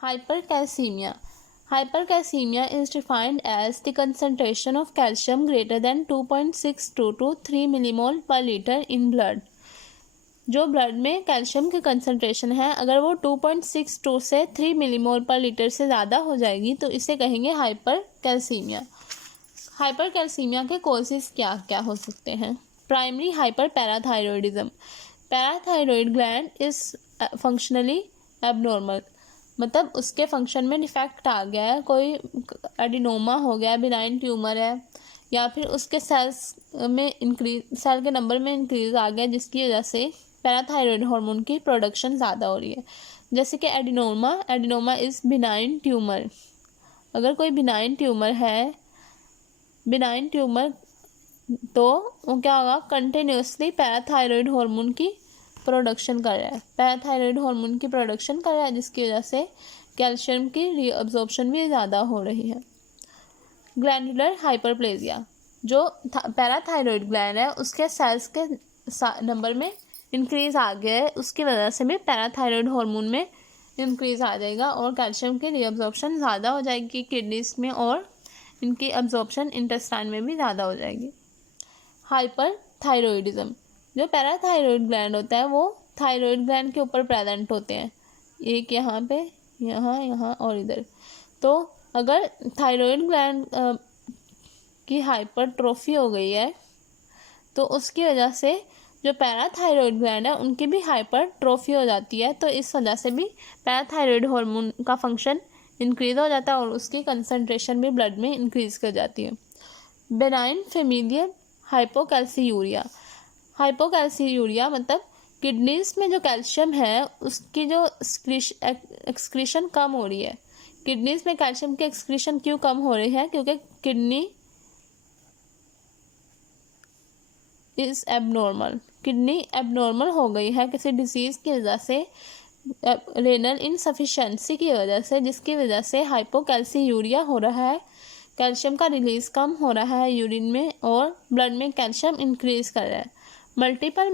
Hypercalcemia. Hypercalcemia is defined as the concentration of calcium greater than 2.62 to 3 millimole per liter in blood. जो blood में calcium की concentration है अगर वो 2.62 से 3 मिलीमोल पर लीटर से ज़्यादा हो जाएगी तो इसे कहेंगे हाइपरकैल्सीमिया। हाइपरकैल्सीमिया के कॉजेज़ क्या क्या हो सकते हैं? Primary hyper parathyroidism. Parathyroid gland is functionally abnormal, मतलब उसके फंक्शन में डिफेक्ट आ गया है, कोई एडिनोमा हो गया, बिनाइन ट्यूमर है, या फिर उसके सेल्स के नंबर में इंक्रीज आ गया जिसकी वजह से पैराथायरॉयड हार्मोन की प्रोडक्शन ज़्यादा हो रही है। जैसे कि एडिनोमा इज़ बिनाइन ट्यूमर। अगर कोई बिनाइन ट्यूमर तो वो क्या होगा, कंटिन्यूसली पैराथायरॉयड हार्मोन की प्रोडक्शन कर रहा है जिसकी वजह से कैल्शियम की रीअब्जॉर्प्शन भी ज़्यादा हो रही है। ग्लैंडुलर हाइपरप्लेजिया, जो पैराथायरॉयड ग्लैंड है उसके सेल्स के नंबर में इंक्रीज आ गया है, उसकी वजह से भी पैराथायरॉयड हार्मोन में इंक्रीज आ जाएगा और कैल्शियम की रीअब्जॉर्प्शन ज़्यादा हो जाएगी किडनीज में और इनकी अब्जॉर्प्शन इंटेस्टाइन में भी ज़्यादा हो जाएगी। हाइपरथायरॉयडिज्म, जो पैराथायरॉयड ग्लैंड होता है वो थायरॉयड ग्लैंड के ऊपर प्रेजेंट होते हैं, एक यहाँ पे, यहाँ और इधर। तो अगर थायरॉयड ग्लैंड की हाइपरट्रोफी हो गई है तो उसकी वजह से जो पैराथायरॉयड ग्लैंड है उनकी भी हाइपरट्रोफी हो जाती है, तो इस वजह से भी पैराथायरॉयड हार्मोन का फंक्शन इंक्रीज हो जाता है और उसकी कंसंट्रेशन भी ब्लड में इंक्रीज कर जाती है। बेनाइन फेमिलियल हाइपोकैल्सीयूरिया मतलब किडनीज में जो कैल्शियम है उसकी जो एक्सक्रीशन कम हो रही है। किडनीज में कैल्शियम की एक्सक्रीशन क्यों कम हो रही है? क्योंकि किडनी एबनॉर्मल हो गई है किसी डिजीज़ की वजह से, रेनल इनसफिशिएंसी की वजह से, जिसकी वजह से हाइपोकैल्सीयूरिया हो रहा है, कैल्शियम का रिलीज़ कम हो रहा है यूरिन में और ब्लड में कैल्शियम इंक्रीज कर रहा है। मल्टीपल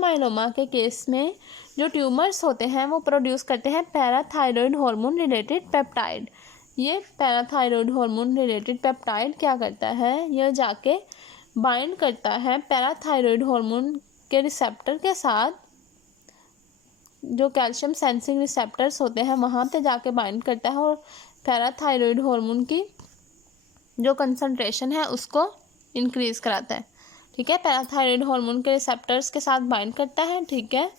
माइलोमा के केस में जो ट्यूमर्स होते हैं वो प्रोड्यूस करते हैं पैराथायरॉयड हार्मोन रिलेटेड पेप्टाइड। ये पैराथायरॉयड हार्मोन रिलेटेड पेप्टाइड क्या करता है, यह जाके बाइंड करता है पैराथायरॉयड हार्मोन के रिसेप्टर के साथ, जो कैल्शियम सेंसिंग रिसेप्टर्स होते हैं वहाँ पे जाके बाइंड करता है और पैराथायरॉयड हार्मोन की जो कंसंट्रेशन है उसको इंक्रीज कराता है। ठीक है, पैराथायरॉयड हार्मोन के रिसेप्टर्स के साथ बाइंड करता है, ठीक है,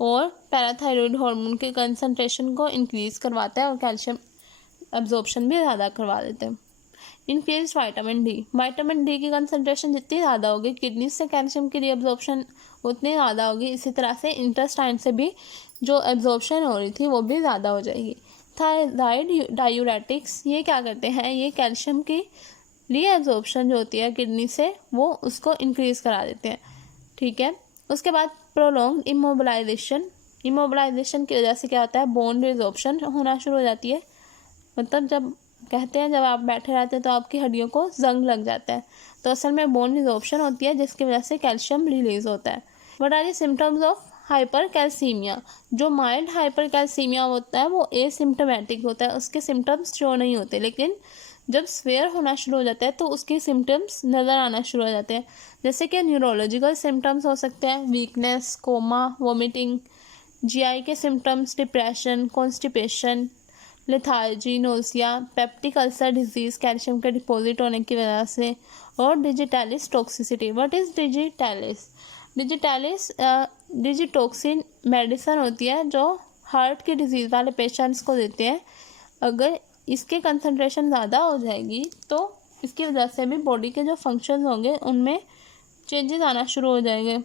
और पैराथायरॉयड हार्मोन के कंसंट्रेशन को इंक्रीज करवाता है और कैल्शियम एब्जॉर्प्शन भी ज़्यादा करवा देते हैं। इंक्रीज विटामिन डी की कंसंट्रेशन जितनी ज़्यादा होगी किडनी से कैल्शियम की रीअब्जॉर्प्शन उतनी ज़्यादा होगी, इसी तरह से इंटेस्टाइन से भी जो एब्जॉर्प्शन हो रही थी वो भी ज़्यादा हो जाएगी। थायराइड डायूरेटिक्स, ये क्या करते हैं, ये कैल्शियम की रीअब्जॉर्प्शन जो होती है किडनी से वो उसको इंक्रीज़ करा देते हैं। ठीक है, उसके बाद प्रोलॉन्ग इमोबिलाइजेशन की वजह से क्या होता है, बोन रिजॉर्प्शन होना शुरू हो जाती है। मतलब जब कहते हैं जब आप बैठे रहते हैं तो आपकी हड्डियों को जंग लग जाता है, तो असल में बोन रिजॉर्प्शन होती है जिसकी वजह से कैल्शियम रिलीज होता है। What are the symptoms of hypercalcaemia? जो माइल्ड हाइपरकैल्सीमिया होता है वो एसिम्टोमेटिक होता है, उसके सिम्टम्स शो नहीं होते, लेकिन जब स्वेयर होना शुरू हो जाता है तो उसके सिम्टम्स नज़र आना शुरू हो जाते हैं। जैसे कि न्यूरोलॉजिकल सिम्टम्स हो सकते हैं, वीकनेस, कोमा, वोमिटिंग, जीआई के symptoms, depression, constipation, lethargy, nausea, peptic ulcer disease calcium के डिपॉजिट होने की वजह से, और digitalis toxicity. What is digitalis? Digitoxin medicine होती है जो हार्ट की डिजीज़ वाले पेशेंट्स को देते हैं। अगर इसके कंसंट्रेशन ज़्यादा हो जाएगी तो इसकी वजह से भी बॉडी के जो फंक्शंस होंगे उनमें चेंजेस आना शुरू हो जाएंगे,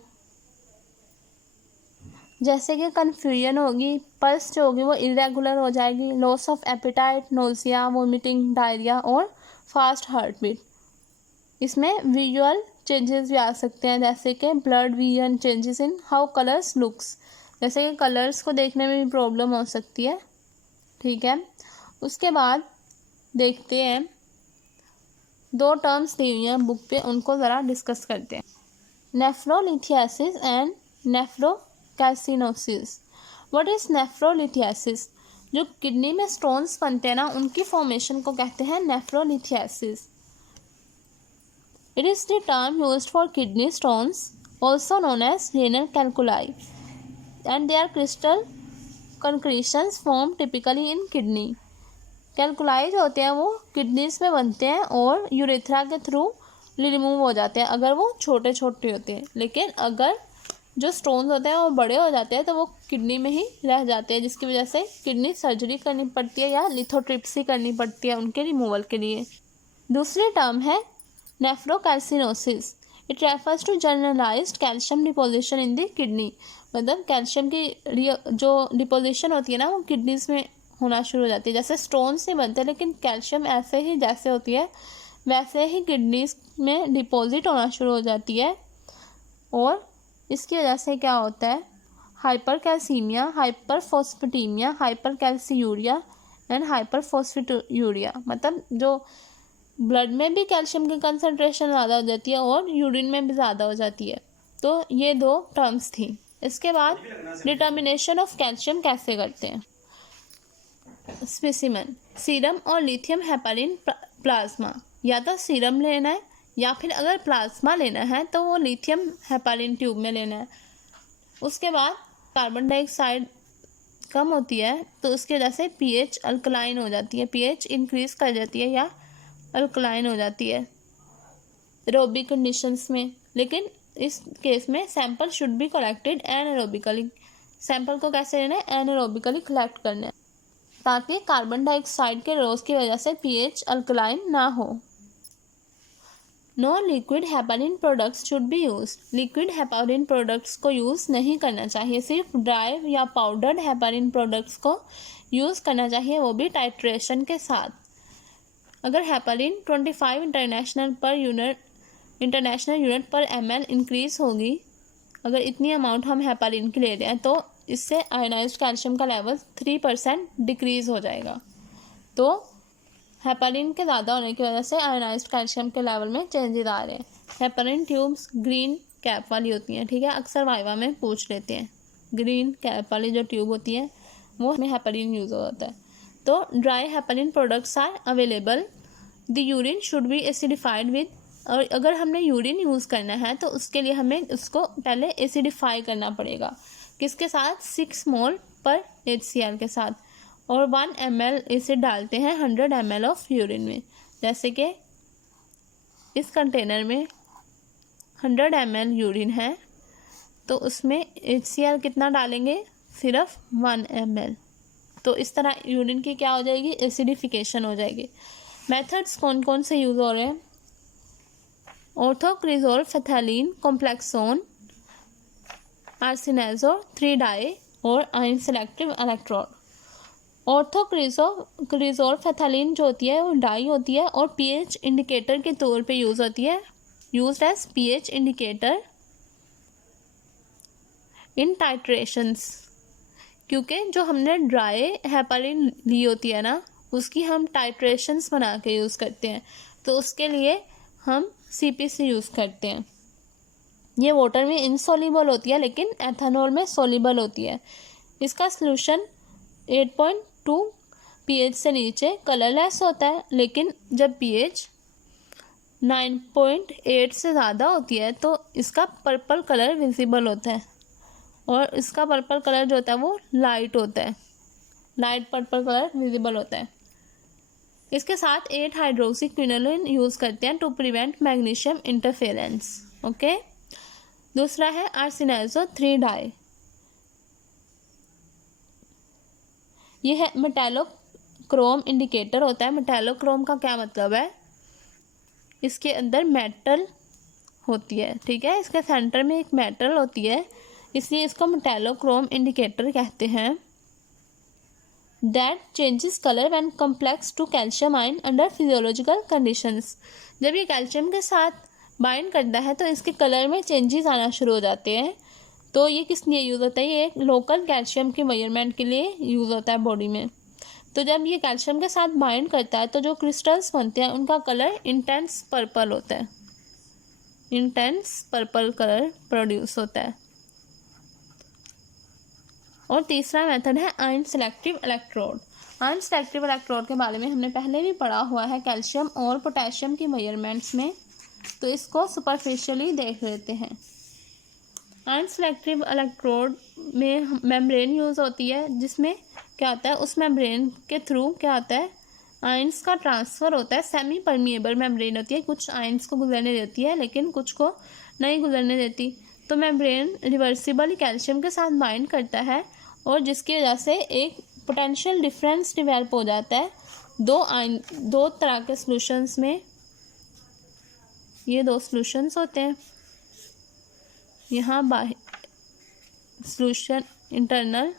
जैसे कि कन्फ्यूजन होगी, पल्स जो होगी वो इरेगुलर हो जाएगी, loss of appetite, nausea, vomiting, diarrhoea और फास्ट हार्ट बीट। इसमें विजुअल चेंजेस भी आ सकते हैं, जैसे कि blood vision, changes in how colours looks, जैसे कि कलर्स को देखने में भी प्रॉब्लम हो सकती है। ठीक है, उसके बाद देखते हैं 2 टर्म्स दी हुई हैं बुक पे, उनको ज़रा डिस्कस करते हैं। Nephrolithiasis and nephrocalcinosis. What is nephrolithiasis? जो किडनी में स्टोन्स बनते हैं ना, उनकी फॉर्मेशन को कहते हैं nephrolithiasis. It is the term used for kidney stones, also known as renal calculi, and they are crystal concretions form typically in kidney. Calculi जो होते हैं वो किडनीज में बनते हैं और यूरेथ्रा के थ्रू रिमूव हो जाते हैं अगर वो छोटे छोटे होते हैं, लेकिन अगर जो स्टोन्स होते हैं वो बड़े हो जाते हैं तो वो किडनी में ही रह जाते हैं, जिसकी वजह से किडनी सर्जरी करनी पड़ती है या लिथोट्रिप्सी करनी पड़ती है उनके रिमूवल के लिए। दूसरी टर्म है nephrocalcinosis. It refers to generalized calcium deposition in the kidney. मतलब कैल्शियम की जो डिपोजिशन होती है ना, वो किडनीज में होना शुरू हो जाती है। जैसे स्टोन से बनते हैं, लेकिन कैल्शियम ऐसे ही जैसे होती है वैसे ही किडनीज में डिपॉजिट होना शुरू हो जाती है। और इसकी वजह से क्या होता है, हाइपरकैल्सीमिया, हाइपरफॉस्फेटीमिया, हाइपरकैल्सीयूरिया एंड हाइपरफॉस्फेटूरिया। मतलब जो ब्लड में भी कैल्शियम की कंसनट्रेशन ज़्यादा हो जाती है और यूरिन में भी ज़्यादा हो जाती है। तो ये दो टर्म्स थी। इसके बाद डिटर्मिनेशन ऑफ कैल्शियम कैसे करते हैं। स्पेसिमेन, सीरम और लिथियम हेपारिन प्लाज्मा। या तो सीरम लेना है या फिर अगर प्लाज्मा लेना है तो वो लिथियम हेपारिन ट्यूब में लेना है। उसके बाद कार्बन डाइऑक्साइड कम होती है तो उसकी वजह से पीएच अल्कलाइन हो जाती है, पीएच इंक्रीज कर जाती है या अल्कलाइन हो जाती है एरोबिक कंडीशंस में। लेकिन इस केस में sample should be collected anaerobically. Sample को कैसे लेना है, एनारोबिकली कलेक्ट करना है, ताकि कार्बन डाइऑक्साइड के रोज की वजह से पीएच अल्कलाइन ना हो। No liquid heparin products should be use. Liquid heparin products को यूज़ नहीं करना चाहिए, सिर्फ ड्राई या पाउडर्ड हेपारिन प्रोडक्ट्स को यूज़ करना चाहिए, वो भी टाइट्रेशन के साथ। अगर हेपारिन 25 इंटरनेशनल यूनिट पर ml इंक्रीज होगी, अगर इतनी अमाउंट हम हेपारिन की ले रहे हैं तो इससे आयोनाइज्ड कैल्शियम का लेवल 3% डिक्रीज हो जाएगा। तो हेपारिन के ज़्यादा होने की वजह से आयोनाइज्ड कैल्शियम के लेवल में चेंजेस आ रहे हैं। हेपारिन ट्यूब्स ग्रीन कैप वाली होती हैं, ठीक है, अक्सर वाइवा में पूछ लेते हैं। ग्रीन कैप वाली जो ट्यूब होती है वो में हेपारिन यूज़ होता है। तो dry heparin products are available. The urine should be acidified with. और अगर हमने यूरिन यूज़ करना है तो उसके लिए हमें उसको पहले एसिडिफाई करना पड़ेगा। किसके साथ, 6 मोल पर HCl के साथ, और 1 ml एसिड डालते हैं 100 ml ऑफ यूरिन में। जैसे कि इस कंटेनर में 100 ml यूरिन है तो उसमें HCl कितना डालेंगे, सिर्फ 1 ml। तो इस तरह यूरिन की क्या हो जाएगी, एसिडिफिकेशन हो जाएगी। मेथड्स कौन कौन से यूज़ हो रहे हैं, ऑर्थोक्रिजोल फेथैलिन कॉम्प्लेक्सोन, आर्सेनाजोल 3 डाई और आयन सेलेक्टिव इलेक्ट्रोड। ऑर्थोक्रिजोल फेथैलिन जो होती है वो डाई होती है और पीएच इंडिकेटर के तौर पे यूज़ होती है, यूज्ड एज पीएच इंडिकेटर इन टाइट्रेशंस। क्योंकि जो हमने ड्राई हेपारिन ली होती है ना, उसकी हम टाइट्रेशंस बना के यूज़ करते हैं, तो उसके लिए हम CPC यूज़ करते हैं। ये वाटर में इनसोल्यूबल होती है लेकिन एथेनॉल में सोल्यूबल होती है। इसका सॉल्यूशन 8.2 pH से नीचे कलरलेस होता है, लेकिन जब pH 9.8 से ज़्यादा होती है तो इसका पर्पल कलर विजिबल होता है, और इसका पर्पल कलर जो होता है वो लाइट होता है, लाइट पर्पल कलर विजिबल होता है। इसके साथ 8 हाइड्रोक्सी क्विनोलिन यूज़ करते हैं to prevent magnesium interference. Okay, दूसरा है आर्सेनाजोल 3 डाई। ये है मेटालोक्रोम इंडिकेटर होता है। मेटालोक्रोम का क्या मतलब है, इसके अंदर मेटल होती है, ठीक है, इसके सेंटर में एक मेटल होती है, इसलिए इसको मेटालोक्रोम इंडिकेटर कहते हैं। That changes colour when complex to calcium ion under physiological conditions. जब ये कैल्शियम के साथ बाइंड करता है तो इसके कलर में चेंजेस आना शुरू हो जाते हैं। तो ये किस लिए यूज़ होता है, ये एक लोकल कैल्शियम के मेजरमेंट के लिए यूज़ होता है बॉडी में। तो जब ये कैल्शियम के साथ बाइंड करता है तो जो क्रिस्टल्स बनते हैं उनका कलर इंटेंस पर्पल होता है, इंटेंस पर्पल कलर प्रोड्यूस होता है। और तीसरा मेथड है ion selective electrode. Ion selective electrode के बारे में हमने पहले भी पढ़ा हुआ है कैल्शियम और पोटेशियम की मेजरमेंट्स में, तो इसको सुपरफिशियली देख लेते हैं। आयन सेलेक्टिव इलेक्ट्रोड में मेम्ब्रेन यूज़ होती है, जिसमें क्या होता है, उस मेम्ब्रेन के थ्रू क्या होता है, आयंस का ट्रांसफ़र होता है। सेमी परमिएबल मेम्ब्रेन होती है, कुछ आयंस को गुजरने देती है लेकिन कुछ को नहीं गुजरने देती। तो मेम्ब्रेन रिवर्सिबल कैल्शियम के साथ बाइंड करता है और जिसकी वजह से एक पोटेंशियल डिफरेंस डिवेल्प हो जाता है दो तरह के सॉल्यूशंस में। ये दो सॉल्यूशंस होते हैं, यहाँ बाहर सॉल्यूशन इंटरनल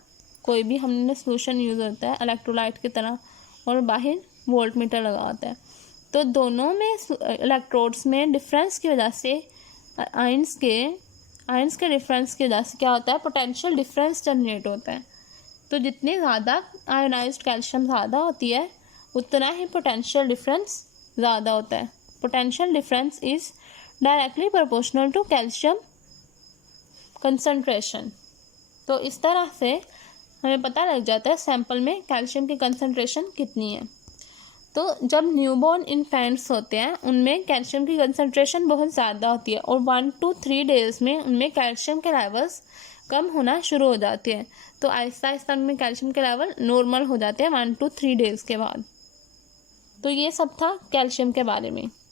कोई भी हमने सॉल्यूशन यूज़ होता है इलेक्ट्रोलाइट की तरह, और बाहर वोल्टमीटर लगा होता है। तो दोनों में इलेक्ट्रोड्स में डिफरेंस की वजह से आयंस के डिफरेंस की वजह से क्या होता है, पोटेंशियल डिफरेंस जनरेट होता है। तो जितनी ज़्यादा आयोनाइज्ड कैल्शियम ज़्यादा होती है उतना ही पोटेंशियल डिफरेंस ज़्यादा होता है। Potential difference is directly proportional to calcium concentration. तो इस तरह से हमें पता लग जाता है सैंपल में कैल्शियम की कंसंट्रेशन कितनी है। तो जब न्यूबॉर्न इन्फेंट्स होते हैं उनमें कैल्शियम की कंसंट्रेशन बहुत ज़्यादा होती है और 1 to 3 डेज़ में उनमें कैल्शियम के लेवल्स कम होना शुरू हो जाते हैं। तो आहिस्ता आहिस्ता उनमें कैल्शियम के लेवल नॉर्मल हो जाते हैं 1 to 3 डेज़ के बाद। तो ये सब था कैल्शियम के बारे में।